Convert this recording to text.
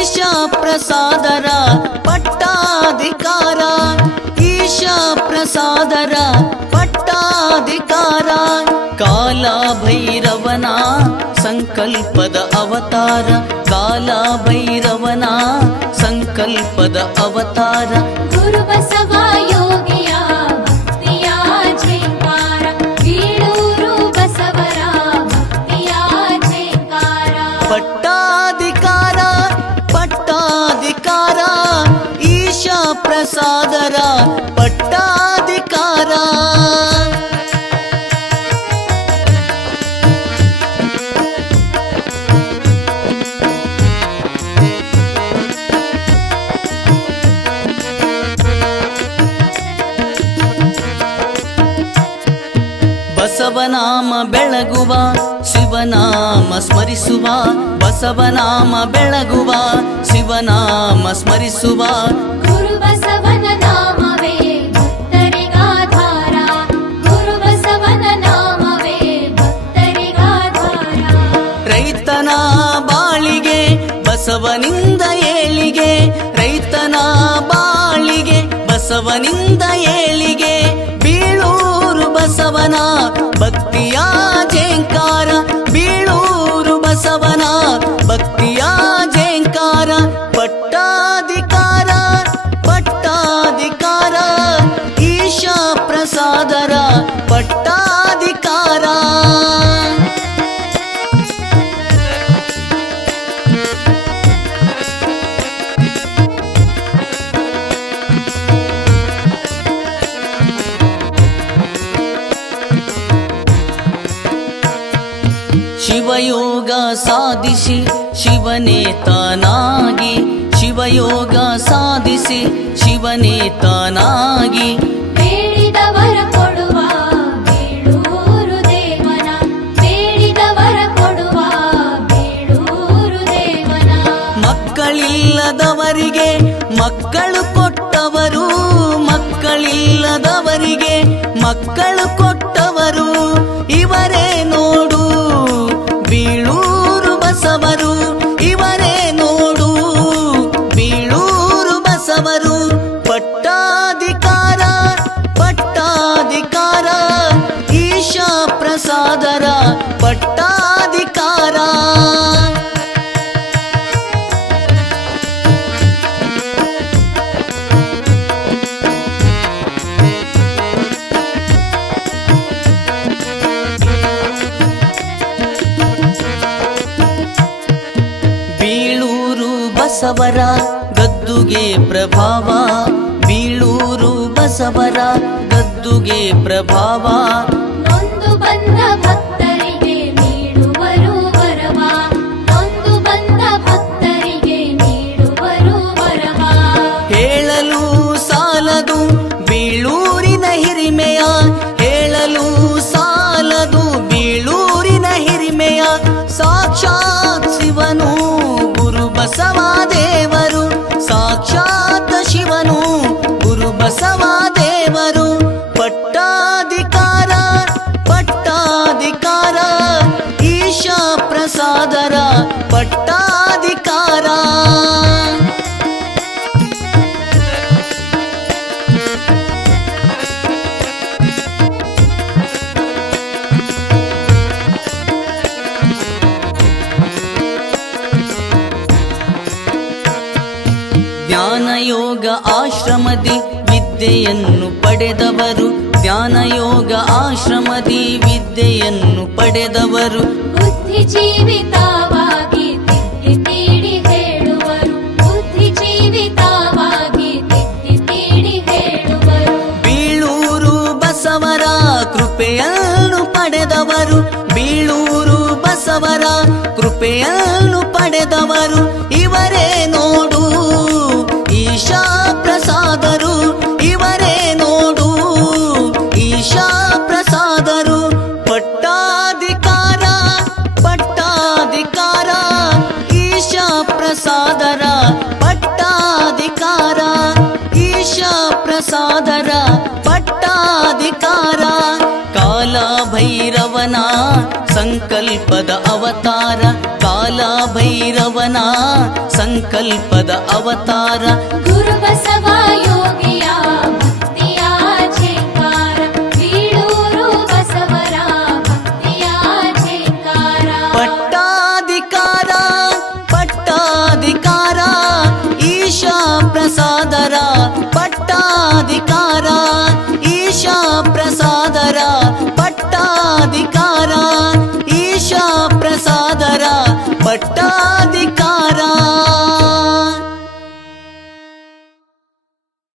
ಈಶಾ ಪ್ರಸಾದರ ಪಟ್ಟಾಧಿಕಾರ ಈಶಾ ಪ್ರಸಾದರ ಪಟ್ಟಾಧಿಕಾರ ಕಾಲ ಭೈರವನ ಸಂಕಲ್ಪದ ಅವತಾರ ಕಾಲ ಭೈರವನ ಸಂಕಲ್ಪದ ಅವತಾರ ಗುರು ಬಸವ ಯೋಗಿಯ ಭಕ್ತಿಯ ಝೇಂಕಾರ ಬೀಳೂರು ಬಸವರ ಭಕ್ತಿಯ ಝೇಂಕಾರ ಪಟ್ಟಾಧಿಕಾರ ಪಟ್ಟಾಧಿಕಾರ ಈಶಾ ಪ್ರಸಾದರ ಪಟ್ಟಾಧಿಕಾರ ಬಸವನಾಮ ಬೆಳಗುವ ಶಿವನಾಮ ಸ್ಮರಿಸುವ ಬಸವನಾಮ ಬೆಳಗುವ ಶಿವನಾಮ ಸ್ಮರಿಸುವ ಗುರು ಬಸವನ ನಾಮವೇ ಭಕ್ತರಿಗಾಧಾರ ಗುರು ಬಸವನ ನಾಮವೇ ಭಕ್ತರಿಗಾಧಾರ ರೈತನ ಬಾಳಿಗೆ ಬಸವನಿಂದ ಏಳಿಗೆ ರೈತನ ಬಾಳಿಗೆ ಬಸವನಿಂದ ಏಳಿಗೆ ಬೀಳೂರು ಬಸವನ ಭಕ್ತಿಯ ಝೇಂಕಾರ ಬೀಳೂರು ಬಸವನ ಭಕ್ತಿಯ ಝೇಂಕಾರ ಪಟ್ಟಾಧಿಕಾರ ಪಟ್ಟಾಧಿಕಾರ ಈಶಾ ಪ್ರಸಾದರ ಪಟ್ಟಾಧಿಕಾರ ಶಿವಯೋಗ ಸಾಧಿಸಿ ಶಿವನೇತನಾಗಿ ಶಿವಯೋಗ ಸಾಧಿಸಿ ಶಿವನೇತನಾಗಿ ಬೇಡಿದವರ ಕೊಡುವ ಬೇಳೂರು ದೇವನ ಬೇಡಿದವರ ಕೊಡುವ ಬೇಳೂರು ದೇವನ ಮಕ್ಕಳಿಲ್ಲದವರಿಗೆ ಮಕ್ಕಳು ಕೊಟ್ಟವರು ಮಕ್ಕಳಿಲ್ಲದವರಿಗೆ ಮಕ್ಕಳು ಕೊಟ್ಟವರು ಇವರೇ ನೋಡು ಬೀಳೂರು ಬಸವರು ಇವರೇ ನೋಡು ಬೀಳೂರು ಬಸವರು ಪಟ್ಟಾಧಿಕಾರ ಪಟ್ಟಾಧಿಕಾರ ಈಶಾ ಪ್ರಸಾದರ ಪಟ್ಟಾಧಿಕಾರ ಬೀಳೂರು ಬಸವರ ಗದ್ದುಗೆ ಪ್ರಭಾವ ಬೀಳೂರು ಬಸವರ ಗದ್ದುಗೆ ಪ್ರಭಾವ ನೊಂದು ಬಂದ ಭಕ್ತರಿಗೆ ನೀಡುವರು ವರವ ನೊಂದು ಬಂದ ಭಕ್ತರಿಗೆ ನೀಡುವರು ವರವ ಹೇಳಲು ಸಾಲದು ಬೀಳೂರಿನ ಹಿರಿಮೆಯ ಹೇಳಲು ಸಾಲದು ಬೀಳೂರಿನ ಹಿರಿಮೆಯ ಸಾಕ್ಷಾತ್ ಶಿವನು ಗುರು ಬಸವ ದೇವರು ಸಾಕ್ಷಾತ್ ಶಿವನು ಗುರು ಬಸವ ದೇವರು ಪಟ್ಟಾಧಿಕಾರ ಪಟ್ಟಾಧಿಕಾರ ಈಶಾ ಪ್ರಸಾದರ ಪಟ್ಟಾಧಿಕಾರ ಜ್ಞಾನಯೋಗ ಆಶ್ರಮದಿ ವಿದ್ಯೆಯನ್ನು ಪಡೆದವರು ಜ್ಞಾನಯೋಗ ಆಶ್ರಮದಿ ವಿದ್ಯೆಯನ್ನು ಪಡೆದವರು ಬುದ್ಧಿ ಜೀವಿತವಾಗಿ ತಿದ್ದಿ ತೀಡಿ ಹೇಳುವರು ಬುದ್ಧಿ ಜೀವಿತವಾಗಿ ತಿದ್ದಿ ತೀಡಿ ಹೇಳುವರು ಬೀಳೂರು ಬಸವರ ಕೃಪೆಯನ್ನು ಪಡೆದವರು ಬೀಳೂರು ಬಸವರ ಕೃಪೆಯನ್ನು ಪಡೆದವರು ಇವರೇ ನೋಡು ಈಶಾ ಪ್ರಸಾದರು ಇವರೇ ನೋಡು ಈಶಾ ಪ್ರಸಾದರು ಪಟ್ಟಾಧಿಕಾರ ಪಟ್ಟಾಧಿಕಾರ ಈಶಾ ಪ್ರಸಾದರ ಪಟ್ಟಾಧಿಕಾರ ಈಶಾ ಪ್ರಸಾದರ ಪಟ್ಟಾಧಿಕಾರ ಕಾಲ ಭೈರವನ ಸಂಕಲ್ಪದ ಅವತಾರ ಕಾಲ ಕಾಲಭೈರವನ ಸಂಕಲ್ಪದ ಅವತಾರ ಗುರುಬಸವ ಯೋಗಿಯ ಭಕ್ತಿಯ ಝೇಂಕಾರ ಬೀಳೂರು ಬಸವರ ಭಕ್ತಿಯ ಝೇಂಕಾರ ಪಟ್ಟಾಧಿಕಾರ ಪಟ್ಟಾಧಿಕಾರ ಈಶಾ ಪ್ರಸಾದರ ಪಟ್ಟಾಧಿಕಾರ ಈಶಾ ಪ್ರಸಾದರ ಪಟ್ಟಾಧಿಕಾರ ಈಶಾ ಪ್ರಸಾದರ ಪಟ್ಟಾಧಿಕಾರ